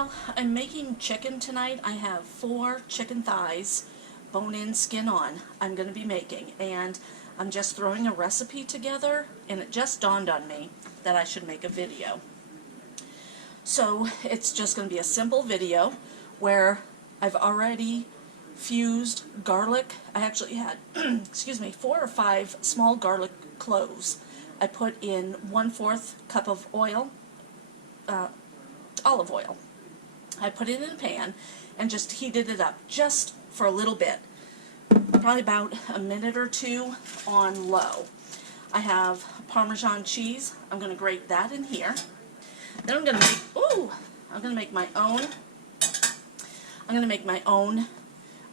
Well, I'm making chicken tonight. I have 4 chicken thighs, bone-in, skin on, I'm going to be making, and I'm just throwing a recipe together, and it just dawned on me that I should make a video. So it's just going to be a simple video where I've already fused garlic. I actually had, excuse me, 4 or 5 small garlic cloves. I put in 1/4 cup of oil, olive oil. I put it in a pan and just heated it up just for a little bit, probably about a minute or 2 on low. I have Parmesan cheese. I'm going to grate that in here. Then I'm going to make my own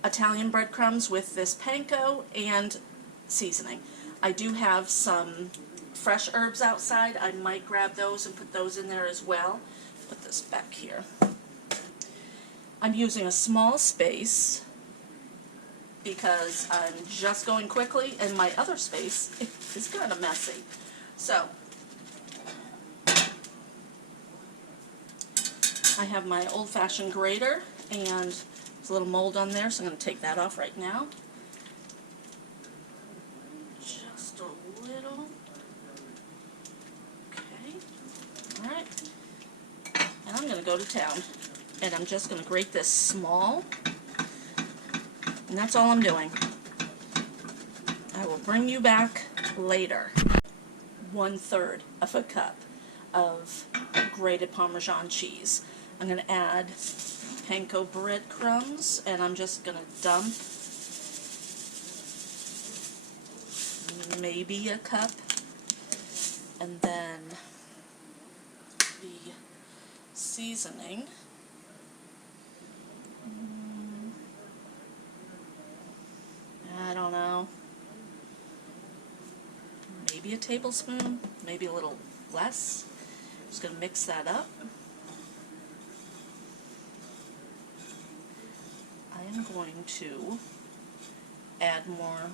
Italian breadcrumbs with this panko and seasoning. I do have some fresh herbs outside. I might grab those and put those in there as well. Put this back here. I'm using a small space because I'm just going quickly, and my other space is kind of messy. So I have my old-fashioned grater, and there's a little mold on there, so I'm going to take that off right now. Just a little. Okay. All right. And I'm going to go to town. And I'm just going to grate this small, and that's all I'm doing. I will bring you back later. 1/3 of a cup of grated Parmesan cheese. I'm going to add panko breadcrumbs, and I'm just going to dump maybe a cup, and then the seasoning. I don't know, maybe a tablespoon, maybe a little less. Just going to mix that up. I am going to add more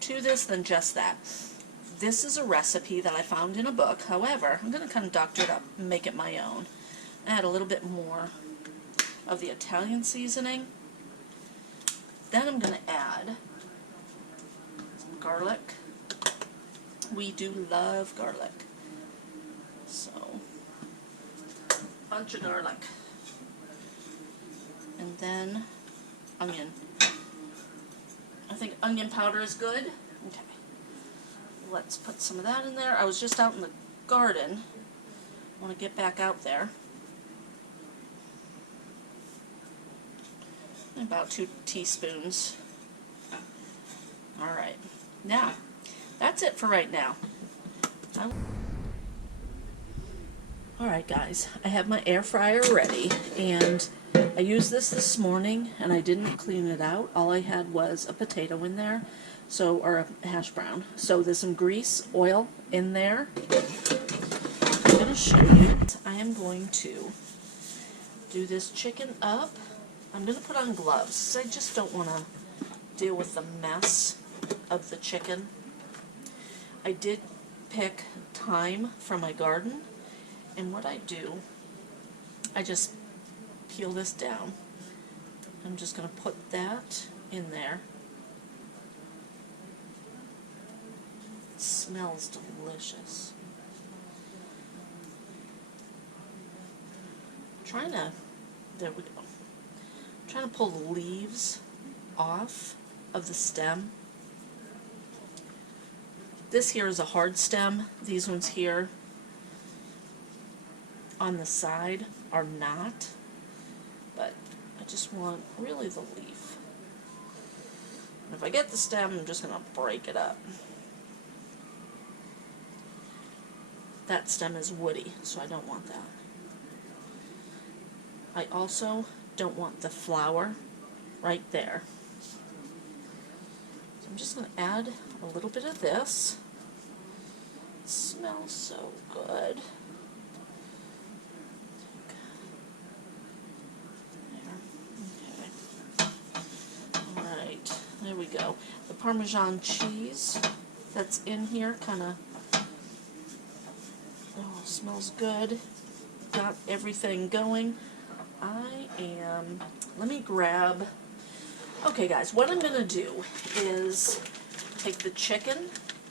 to this than just that. This is a recipe that I found in a book. However, I'm going to kind of doctor it up and make it my own. Add a little bit more of the Italian seasoning. Then I'm going to add some garlic. We do love garlic. So, a bunch of garlic. And then onion. I think onion powder is good. Okay. Let's put some of that in there. I was just out in the garden. I want to get back out there. About 2 teaspoons. Alright, now, that's it for right now. Alright guys, I have my air fryer ready, and I used this morning, and I didn't clean it out. All I had was a potato in there, or a hash brown. So there's some grease, oil in there. I'm going to show you. I am going to do this chicken up. I'm going to put on gloves. I just don't want to deal with the mess of the chicken. I did pick thyme from my garden, and what I do, I just peel this down. I'm just going to put that in there. It smells delicious. There we go. Trying to pull the leaves off of the stem. This here is a hard stem. These ones here on the side are not, but I just want really the leaf. And if I get the stem, I'm just going to break it up. That stem is woody, so I don't want that. I also don't want the flower right there. So I'm just going to add a little bit of this. It smells so good. There. Okay. Alright, there we go. The Parmesan cheese that's in here kind of smells good. got everything going. Let me grab, okay guys, what I'm gonna do is take the chicken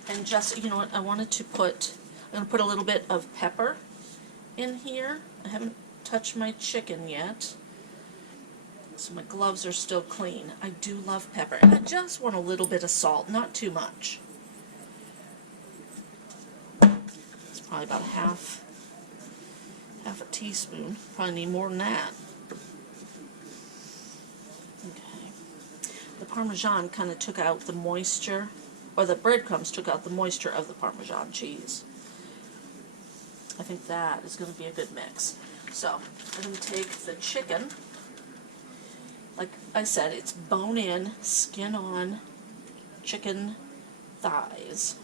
and just, you know what, I'm gonna put a little bit of pepper in here. I haven't touched my chicken yet, so my gloves are still clean. I do love pepper, and I just want a little bit of salt, not too much. It's probably about half a teaspoon. Probably need more than that. Okay. The Parmesan kind of took out the moisture, or the breadcrumbs took out the moisture of the Parmesan cheese. I think that is going to be a good mix. So I'm going to take the chicken. Like I said, it's bone in, skin on chicken thighs.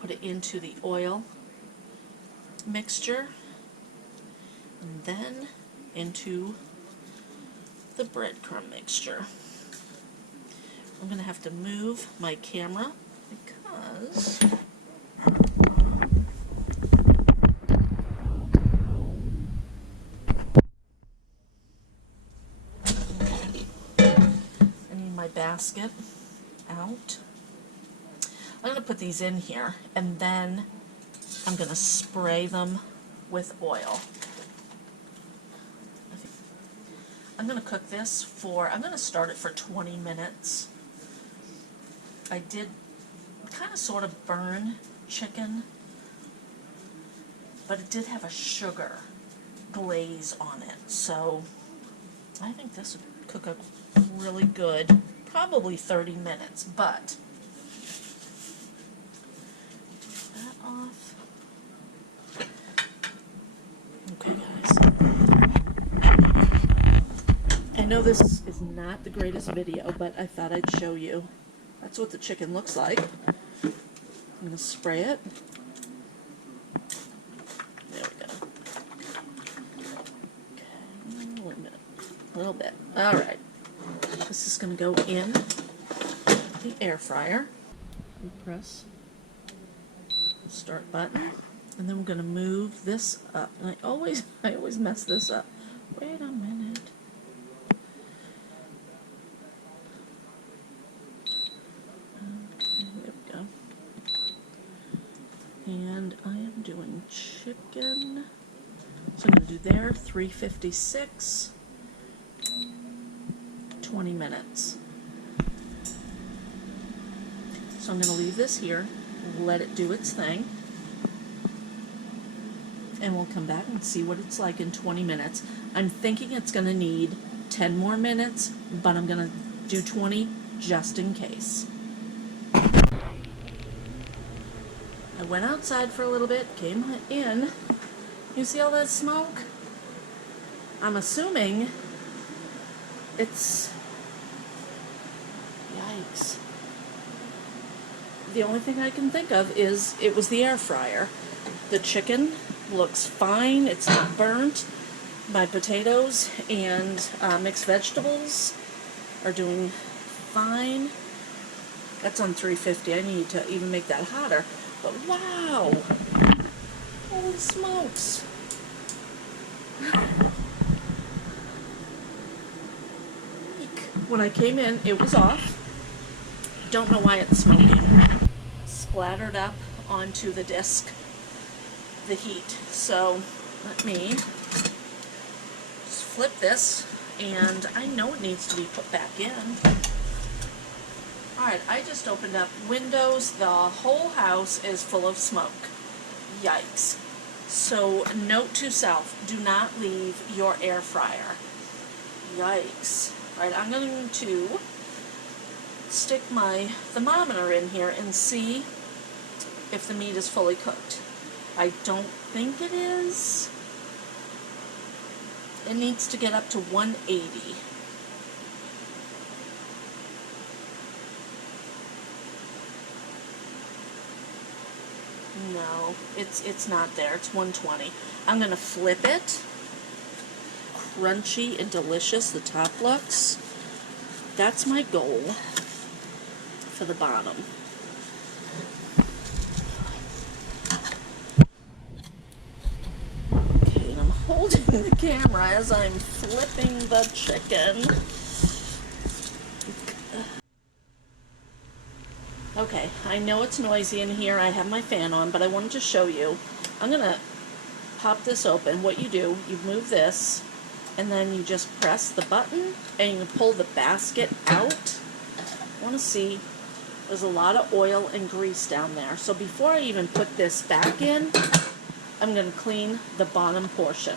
Put it into the oil mixture, and then into the breadcrumb mixture. I'm going to have to move my camera because I need my basket out. I'm going to put these in here, and then I'm going to spray them with oil. I'm going to cook this for, I'm going to start it for 20 minutes. I did kind of sort of burn chicken, but it did have a sugar glaze on it, so I think this would cook up really good, probably 30 minutes, but that off. Okay guys, I know this is not the greatest video, but I thought I'd show you. That's what the chicken looks like. I'm going to spray it. There we go. Okay, a little bit. Alright. This is going to go in the air fryer. We press the start button. And then we're going to move this up. And I always mess this up. Wait a minute. And I am doing chicken. So I'm going to do there, 356, 20 minutes. So I'm going to leave this here, let it do its thing, and we'll come back and see what it's like in 20 minutes. I'm thinking it's going to need 10 more minutes, but I'm going to do 20 just in case. I went outside for a little bit, came in. You see all that smoke? I'm assuming it's... Yikes. The only thing I can think of is it was the air fryer. The chicken looks fine, it's not burnt. My potatoes and mixed vegetables are doing fine. That's on 350. I need to even make that hotter. But wow! Holy smokes! When I came in, it was off. Don't know why it's smoking. Splattered up onto the disc, the heat. So let me just flip this, and I know it needs to be put back in. Alright, I just opened up windows. The whole house is full of smoke. Yikes. So, note to self, do not leave your air fryer. Yikes. Alright, I'm going to stick my thermometer in here and see if the meat is fully cooked. I don't think it is. It needs to get up to 180. No, it's not there. It's 120. I'm going to flip it. Crunchy and delicious, the top looks. That's my goal for the bottom. the camera as I'm flipping the chicken. Okay, I know it's noisy in here. I have my fan on, but I wanted to show you. I'm gonna pop this open. What you do, you move this, and then you just press the button, and you pull the basket out. I want to see, there's a lot of oil and grease down there. So before I even put this back in, I'm going to clean the bottom portion.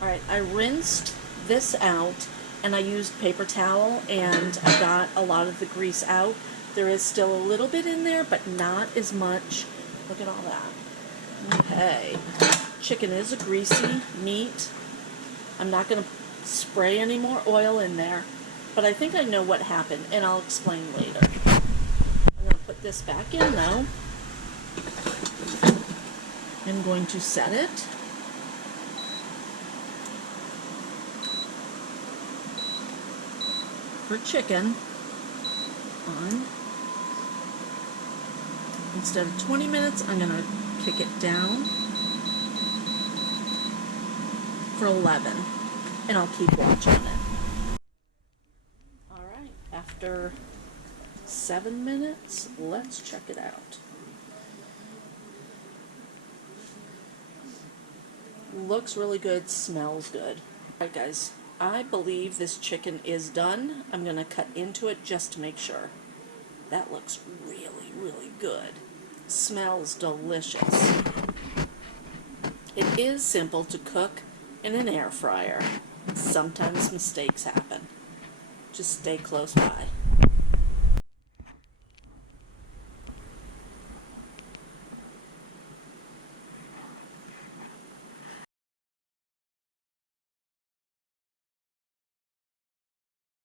Alright, I rinsed this out, and I used paper towel, and I got a lot of the grease out. There is still a little bit in there, but not as much. Look at all that. Okay. Chicken is a greasy meat. I'm not going to spray any more oil in there, but I think I know what happened, and I'll explain later. I'm going to put this back in, though. I'm going to set it. For chicken on. Instead of 20 minutes, I'm going to kick it down for 11, and I'll keep watching it. Alright, after 7 minutes, let's check it out. Looks really good, smells good. Alright guys, I believe this chicken is done. I'm going to cut into it just to make sure. That looks really, really good. Smells delicious. It is simple to cook in an air fryer. Sometimes mistakes happen. Just stay close by.